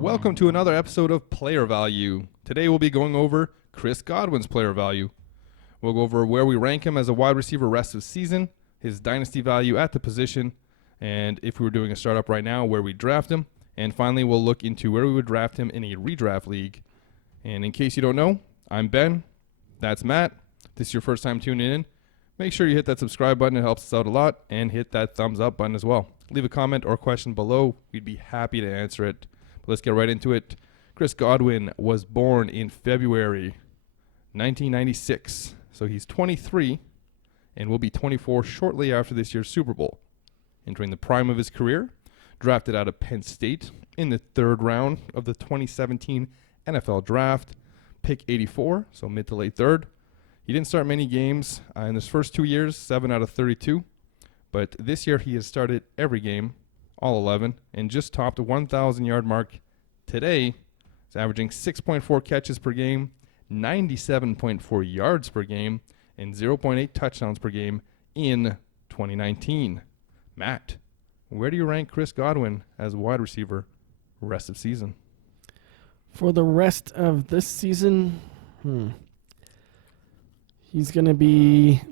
Welcome to another episode of Player Value. Today we'll be going over Chris Godwin's player value. We'll go over where we rank him as a wide receiver rest of season, his dynasty value at the position, and if we were doing a startup right now, where we draft him. And finally, we'll look into where we would draft him in a redraft league. And in case you don't know, I'm Ben. That's Matt. If this is your first time tuning in, make sure you hit that subscribe button. It helps us out a lot. And hit that thumbs up button as well. Leave a comment or question below. We'd be happy to answer it. But let's get right into it. Chris Godwin was born in February 1996. So he's 23 and will be 24 shortly after this year's Super Bowl. Entering the prime of his career, drafted out of Penn State in the third round of the 2017 NFL Draft, pick 84, so mid to late third. He didn't start many games in his first 2 years, 7 out of 32. But this year he has started every game, all 11, and just topped a 1,000-yard mark today. He's averaging 6.4 catches per game, 97.4 yards per game, and 0.8 touchdowns per game in 2019. Matt, where do you rank Chris Godwin as a wide receiver rest of season? For the rest of this season, he's going to be,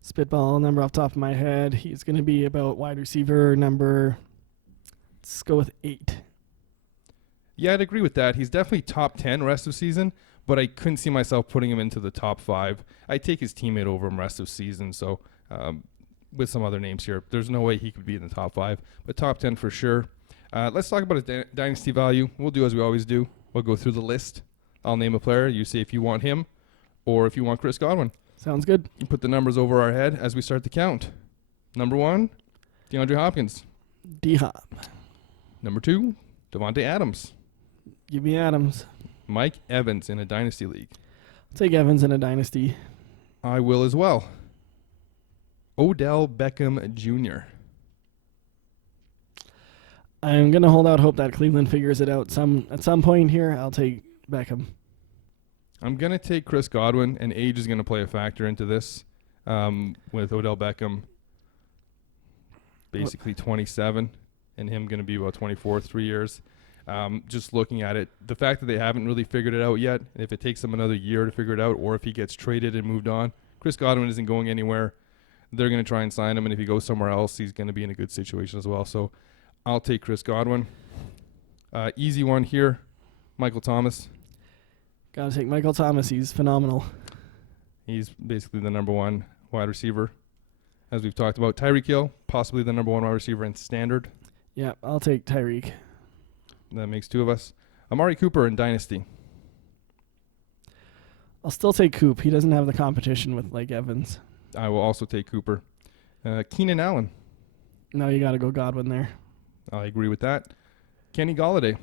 spitball number off the top of my head, he's going to be about wide receiver number, let's go with 8. Yeah, I'd agree with that. He's definitely top 10 rest of season, but I couldn't see myself putting him into the top 5. I take his teammate over him rest of season, so with some other names here, there's no way he could be in the top 5, but top 10 for sure. Let's talk about his dynasty value. We'll do as we always do. We'll go through the list. I'll name a player. You say if you want him or if you want Chris Godwin. Sounds good. You put the numbers over our head as we start the count. Number 1, DeAndre Hopkins. D-Hop. Number 2, Devontae Adams. Give me Adams. Mike Evans in a dynasty league. I'll take Evans in a dynasty. I will as well. Odell Beckham Jr. I'm going to hold out hope that Cleveland figures it out at some point here. I'll take Beckham. I'm going to take Chris Godwin, and age is going to play a factor into this with Odell Beckham basically 27 and him going to be about 24, 3 years. Just looking at it, the fact that they haven't really figured it out yet, if it takes them another year to figure it out or if he gets traded and moved on, Chris Godwin isn't going anywhere. They're going to try and sign him, and if he goes somewhere else, he's going to be in a good situation as well. So I'll take Chris Godwin. Easy one here, Michael Thomas. Got to take Michael Thomas. He's phenomenal. He's basically the number 1 wide receiver. As we've talked about, Tyreek Hill, possibly the number 1 wide receiver in standard. Yeah, I'll take Tyreek. That makes 2 of us. Amari Cooper in dynasty. I'll still take Coop. He doesn't have the competition with like Evans. I will also take Cooper. Keenan Allen. No, you got to go Godwin there. I agree with that. Kenny Golladay.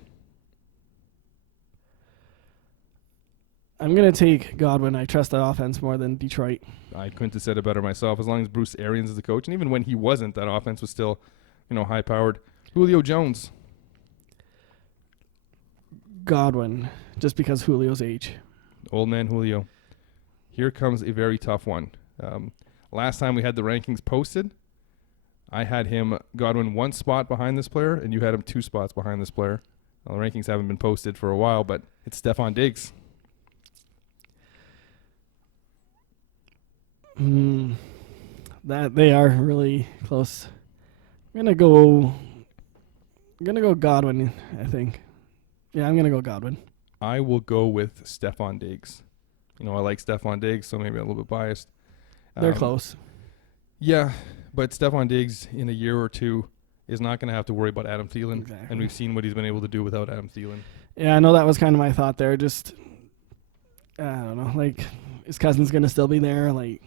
I'm going to take Godwin. I trust the offense more than Detroit. I couldn't have said it better myself. As long as Bruce Arians is the coach, and even when he wasn't, that offense was still, high-powered. Julio Jones. Godwin, just because Julio's age. Old man Julio. Here comes a very tough one. Last time we had the rankings posted, I had him, Godwin, 1 spot behind this player, and you had him 2 spots behind this player. Well, the rankings haven't been posted for a while, but it's Stephon Diggs. That they are really close. I'm gonna go Godwin, I think. Yeah, I'm gonna go Godwin. I will go with Stephon Diggs. I like Stephon Diggs, so maybe I'm a little bit biased. They're close. Yeah, but Stephon Diggs in a year or 2 is not going to have to worry about Adam Thielen. Exactly. And we've seen what he's been able to do without Adam Thielen. Yeah, I know that was kind of my thought there. Just, I don't know, like, his cousin's going to still be there. Like,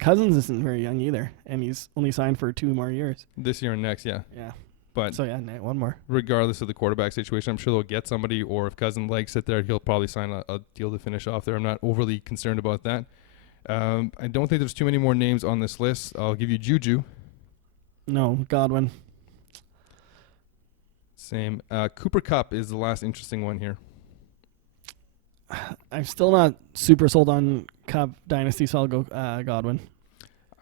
Cousins isn't very young either, and he's only signed for 2 more years. This year and next, yeah. Yeah. But so, yeah, 1 more. Regardless of the quarterback situation, I'm sure they'll get somebody, or if Cousins likes it there, he'll probably sign a deal to finish off there. I'm not overly concerned about that. I don't think there's too many more names on this list. I'll give you Juju. No, Godwin. Same. Cooper Kupp is the last interesting one here. I'm still not super sold on Cup Dynasty, so I'll go Godwin.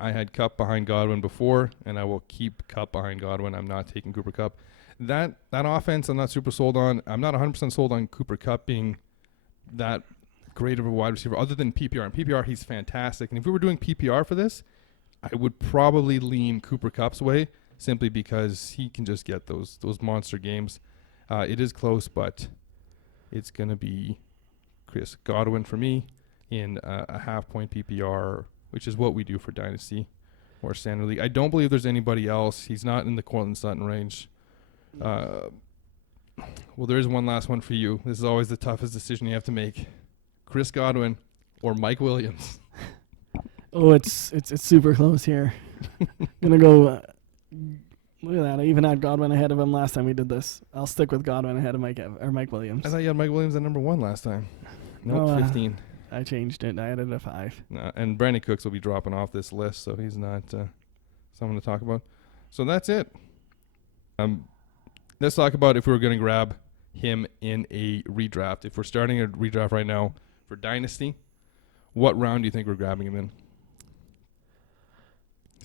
I had Cup behind Godwin before, and I will keep Cup behind Godwin. I'm not taking Cooper Kupp. That offense I'm not super sold on. I'm not 100% sold on Cooper Kupp being that great of a wide receiver other than PPR. In PPR, he's fantastic. And if we were doing PPR for this, I would probably lean Cooper Kupp's way simply because he can just get those monster games. It is close, but it's going to be Chris Godwin for me in a half-point PPR, which is what we do for Dynasty or Standard League. I don't believe there's anybody else. He's not in the Cortland Sutton range. Well, there is one last one for you. This is always the toughest decision you have to make. Chris Godwin or Mike Williams? Oh, it's super close here. Gonna go. Look at that. I even had Godwin ahead of him last time we did this. I'll stick with Godwin ahead of Mike Williams. I thought you had Mike Williams at number 1 last time. Nope, No, 15. I changed it. I added a 5. And Brandon Cooks will be dropping off this list, so he's not someone to talk about. So that's it. Let's talk about if we were going to grab him in a redraft. If we're starting a redraft right now for Dynasty, what round do you think we're grabbing him in?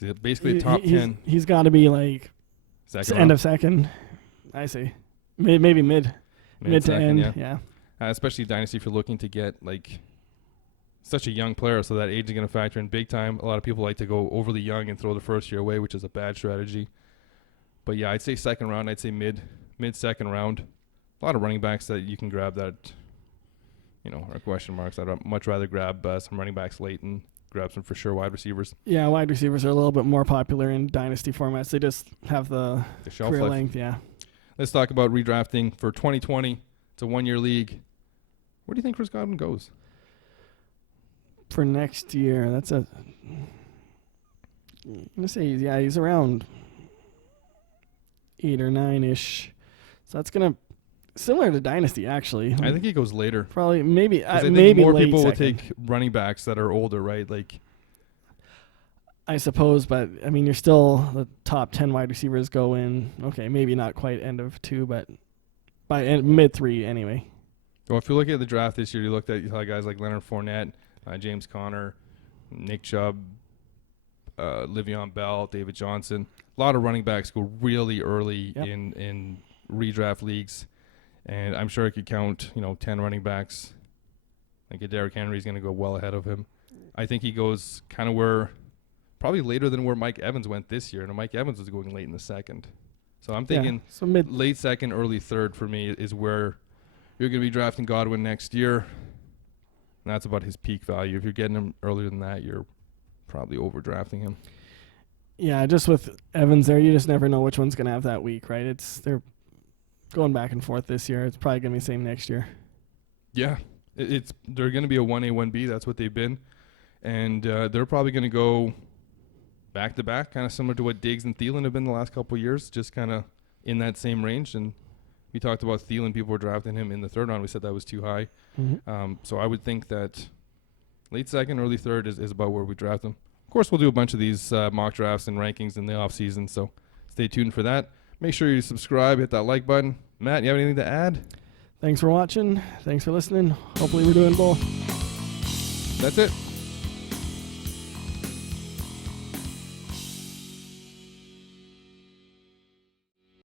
Is it basically a top 10? He's got to be like Second end round? of second. I see. Maybe mid to second, end. Yeah. Especially Dynasty if you're looking to get like such a young player, so that age is going to factor in big time. A lot of people like to go overly young and throw the first year away, which is a bad strategy. But yeah, I'd say second round. I'd say mid second round. A lot of running backs that you can grab that, are question marks. I'd much rather grab some running backs late and grab some for sure wide receivers. Yeah, wide receivers are a little bit more popular in Dynasty formats. They just have the shelf career life. length. Yeah. Let's talk about redrafting for 2020. It's a 1-year league. Where do you think Chris Godwin goes? For next year, I'm gonna say he's around 8 or 9-ish. So that's gonna similar to Dynasty actually. I think he goes later. Probably maybe I think maybe more late people will second. take running backs that are older, right? Like I suppose, but I mean, you're still the top 10 wide receivers go in. Okay, maybe not quite end of 2, but by mid 3 anyway. Well, if you look at the draft this year, you saw guys like Leonard Fournette, James Conner, Nick Chubb, Le'Veon Bell, David Johnson. A lot of running backs go really early in redraft leagues, and I'm sure I could count 10 running backs. Like a Derrick Henry's going to go well ahead of him. I think he goes kind of probably later than where Mike Evans went this year, and Mike Evans was going late in the second. So I'm thinking so late second, early third for me is where you're going to be drafting Godwin next year. And that's about his peak value. If you're getting him earlier than that, you're probably overdrafting him. Yeah, just with Evans there, you just never know which one's going to have that week, right? They're going back and forth this year. It's probably going to be the same next year. Yeah, they're going to be a 1A, 1B. That's what they've been. And they're probably going to go back-to-back, kind of similar to what Diggs and Thielen have been the last couple of years, just kind of in that same range. And we talked about Thielen. People were drafting him in the third round. We said that was too high. Mm-hmm. So I would think that late second, early third is about where we draft them. Of course, we'll do a bunch of these mock drafts and rankings in the offseason, so stay tuned for that. Make sure you subscribe, hit that like button. Matt, you have anything to add? Thanks for watching. Thanks for listening. Hopefully we're doing both. That's it.